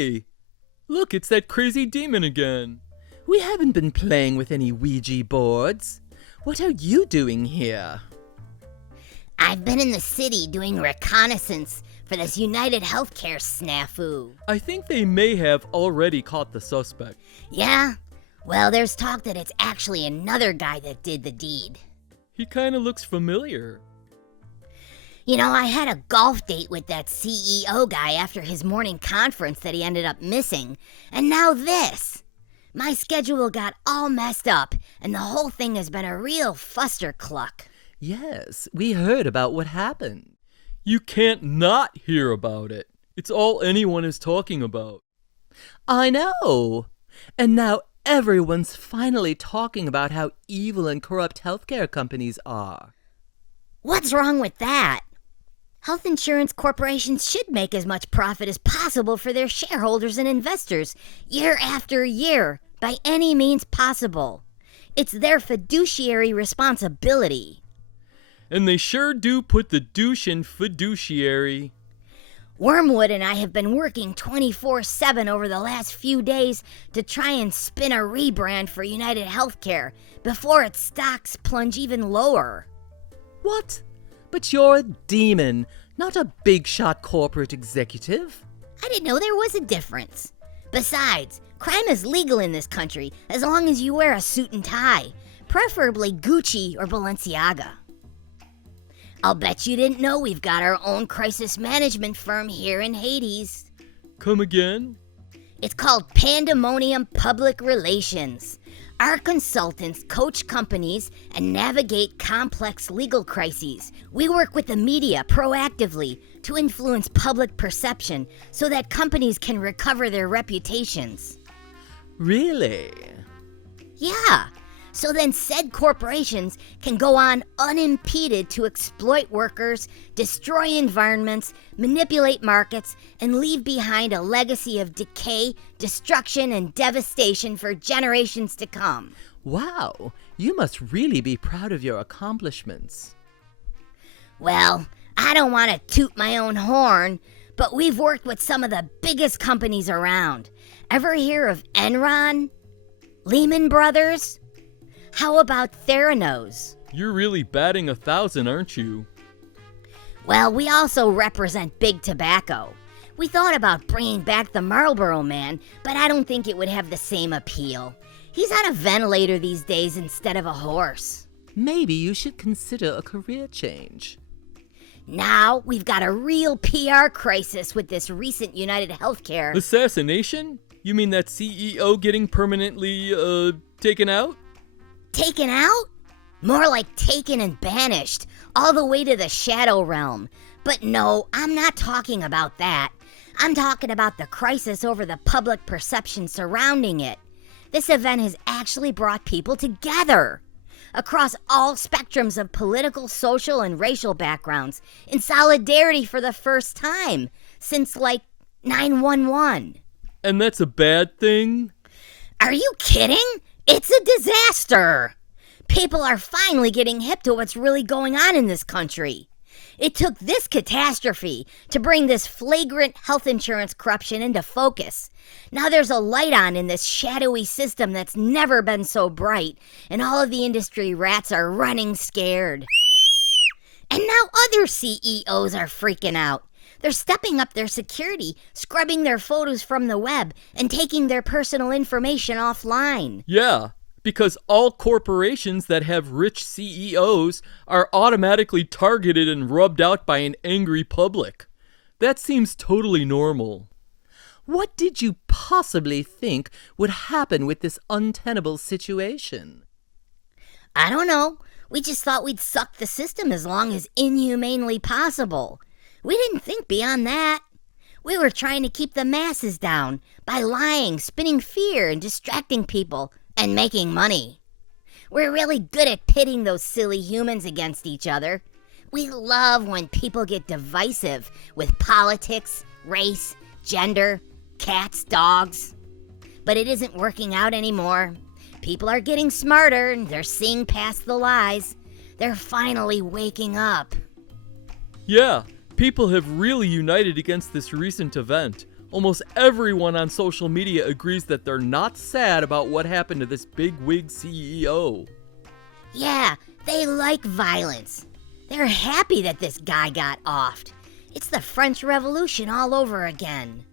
Hey! Look, it's that crazy demon again. We haven't been playing with any Ouija boards. What are you doing here? I've been in the city doing reconnaissance for this United HealthCare snafu. I think they may have already caught the suspect. Yeah? Well, there's talk that it's actually another guy that did the deed. He kinda looks familiar. You know, I had a golf date with that CEO guy after his morning conference that he ended up missing. And now this. My schedule got all messed up, and the whole thing has been a real fustercluck. Yes, we heard about what happened. You can't not hear about it. It's all anyone is talking about. I know. And now everyone's finally talking about how evil and corrupt healthcare companies are. What's wrong with that? Health insurance corporations should make as much profit as possible for their shareholders and investors, year after year, by any means possible. It's their fiduciary responsibility. And they sure do put the douche in fiduciary. Wormwood and I have been working 24/7 over the last few days to try and spin a rebrand for United HealthCare before its stocks plunge even lower. What? But you're a demon, not a big-shot corporate executive. I didn't know there was a difference. Besides, crime is legal in this country as long as you wear a suit and tie, preferably Gucci or Balenciaga. I'll bet you didn't know we've got our own crisis management firm here in Hades. Come again? It's called Pandemonium Public Relations. Our consultants coach companies and navigate complex legal crises. We work with the media proactively to influence public perception so that companies can recover their reputations. Really? Yeah. So then said corporations can go on unimpeded to exploit workers, destroy environments, manipulate markets, and leave behind a legacy of decay, destruction, and devastation for generations to come. Wow, you must really be proud of your accomplishments. Well, I don't want to toot my own horn, but we've worked with some of the biggest companies around. Ever hear of Enron? Lehman Brothers? How about Theranos? You're really batting 1,000, aren't you? Well, we also represent big tobacco. We thought about bringing back the Marlboro Man, but I don't think it would have the same appeal. He's on a ventilator these days instead of a horse. Maybe you should consider a career change. Now we've got a real PR crisis with this recent United HealthCare. Assassination? You mean that CEO getting permanently, taken out? Taken out? More like taken and banished, all the way to the Shadow Realm. But no, I'm not talking about that. I'm talking about the crisis over the public perception surrounding it. This event has actually brought people together across all spectrums of political, social, and racial backgrounds in solidarity for the first time since, 9/11. And that's a bad thing? Are you kidding? It's a disaster. People are finally getting hip to what's really going on in this country. It took this catastrophe to bring this flagrant health insurance corruption into focus. Now there's a light on in this shadowy system that's never been so bright, and all of the industry rats are running scared. And now other CEOs are freaking out. They're stepping up their security, scrubbing their photos from the web, and taking their personal information offline. Yeah, because all corporations that have rich CEOs are automatically targeted and rubbed out by an angry public. That seems totally normal. What did you possibly think would happen with this untenable situation? I don't know. We just thought we'd suck the system as long as inhumanely possible. We didn't think beyond that. We were trying to keep the masses down by lying, spinning fear, and distracting people, and making money. We're really good at pitting those silly humans against each other. We love when people get divisive with politics, race, gender, cats, dogs. But it isn't working out anymore. People are getting smarter, and they're seeing past the lies. They're finally waking up. Yeah, people have really united against this recent event. Almost everyone on social media agrees that they're not sad about what happened to this big-wig CEO. Yeah, they like violence. They're happy that this guy got offed. It's the French Revolution all over again.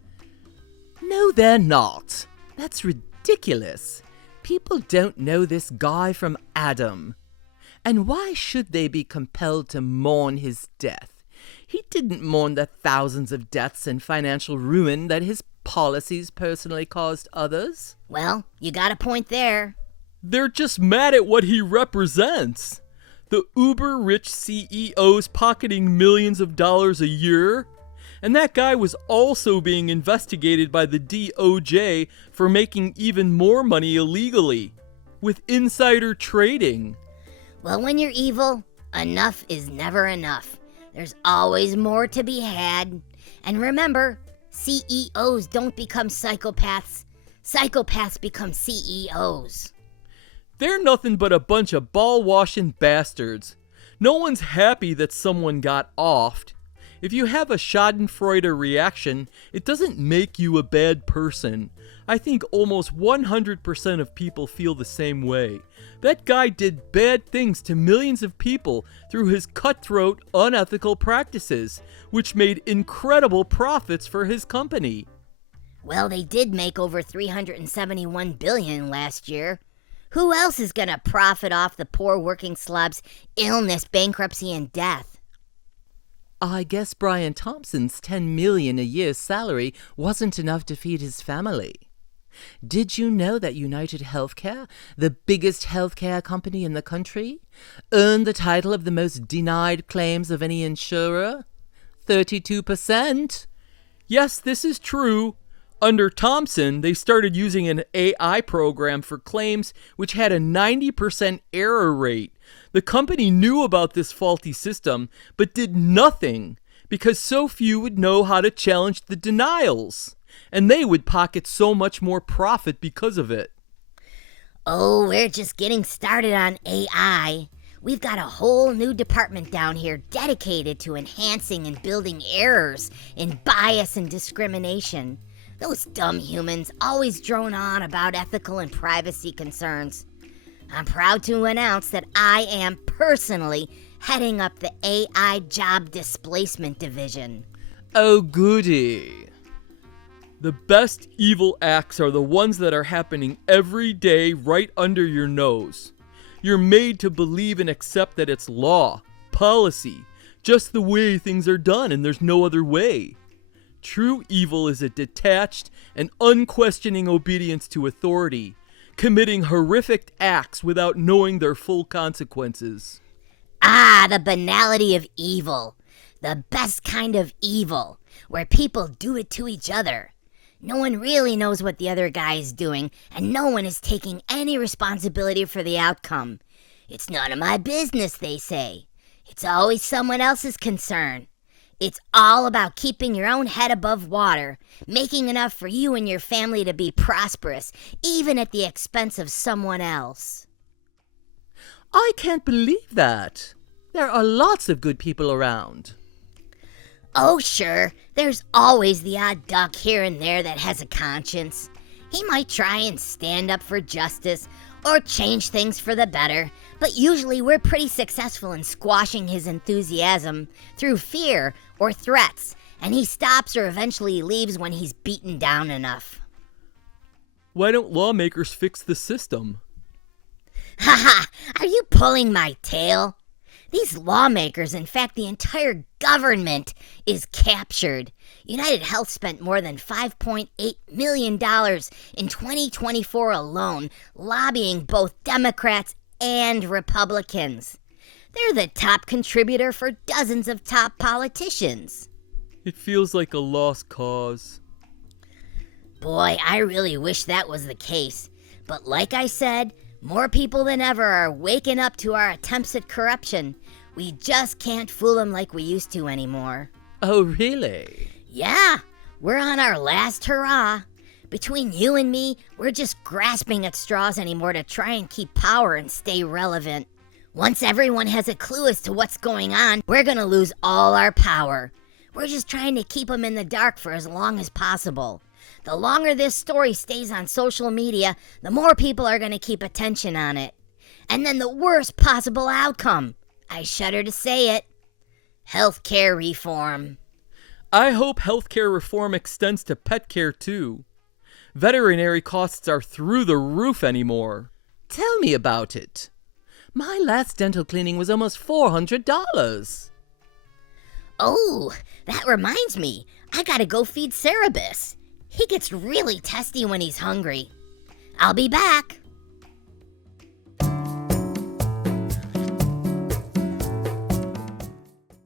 No, they're not. That's ridiculous. People don't know this guy from Adam. And why should they be compelled to mourn his death? He didn't mourn the thousands of deaths and financial ruin that his policies personally caused others. Well, you got a point there. They're just mad at what he represents. The uber-rich CEOs pocketing millions of dollars a year. And that guy was also being investigated by the DOJ for making even more money illegally, with insider trading. Well, when you're evil, enough is never enough. There's always more to be had. And remember, CEOs don't become psychopaths. Psychopaths become CEOs. They're nothing but a bunch of ball-washing bastards. No one's happy that someone got offed. If you have a schadenfreude reaction, it doesn't make you a bad person. I think almost 100% of people feel the same way. That guy did bad things to millions of people through his cutthroat, unethical practices, which made incredible profits for his company. Well, they did make over $371 billion last year. Who else is gonna profit off the poor working slob's illness, bankruptcy, and death? I guess Brian Thompson's $10 million a year salary wasn't enough to feed his family. Did you know that United HealthCare, the biggest healthcare company in the country, earned the title of the most denied claims of any insurer? 32%. Yes, this is true. Under Thompson, they started using an AI program for claims which had a 90% error rate. The company knew about this faulty system, but did nothing because so few would know how to challenge the denials. And they would pocket so much more profit because of it. Oh, we're just getting started on AI. We've got a whole new department down here dedicated to enhancing and building errors in bias and discrimination. Those dumb humans always drone on about ethical and privacy concerns. I'm proud to announce that I am personally heading up the AI Job Displacement Division. Oh, goody. The best evil acts are the ones that are happening every day right under your nose. You're made to believe and accept that it's law, policy, just the way things are done and there's no other way. True evil is a detached and unquestioning obedience to authority, committing horrific acts without knowing their full consequences. Ah, the banality of evil. The best kind of evil, where people do it to each other. No one really knows what the other guy is doing, and no one is taking any responsibility for the outcome. It's none of my business, they say. It's always someone else's concern. It's all about keeping your own head above water, making enough for you and your family to be prosperous, even at the expense of someone else. I can't believe that. There are lots of good people around. Oh, sure, there's always the odd duck here and there that has a conscience. He might try and stand up for justice or change things for the better, but usually we're pretty successful in squashing his enthusiasm through fear or threats, and he stops or eventually leaves when he's beaten down enough. Why don't lawmakers fix the system? Haha, are you pulling my tail? These lawmakers, in fact the entire government, is captured. United Health spent more than $5.8 million in 2024 alone lobbying both Democrats and Republicans. They're the top contributor for dozens of top politicians. It feels like a lost cause. Boy, I really wish that was the case. But like I said, more people than ever are waking up to our attempts at corruption. We just can't fool them like we used to anymore. Oh, really? Yeah, we're on our last hurrah. Between you and me, we're just grasping at straws anymore to try and keep power and stay relevant. Once everyone has a clue as to what's going on, we're gonna lose all our power. We're just trying to keep them in the dark for as long as possible. The longer this story stays on social media, the more people are going to keep attention on it. And then the worst possible outcome, I shudder to say it, healthcare reform. I hope healthcare reform extends to pet care too. Veterinary costs are through the roof anymore. Tell me about it. My last dental cleaning was almost $400. Oh, that reminds me. I gotta go feed Cerebus. He gets really testy when he's hungry. I'll be back.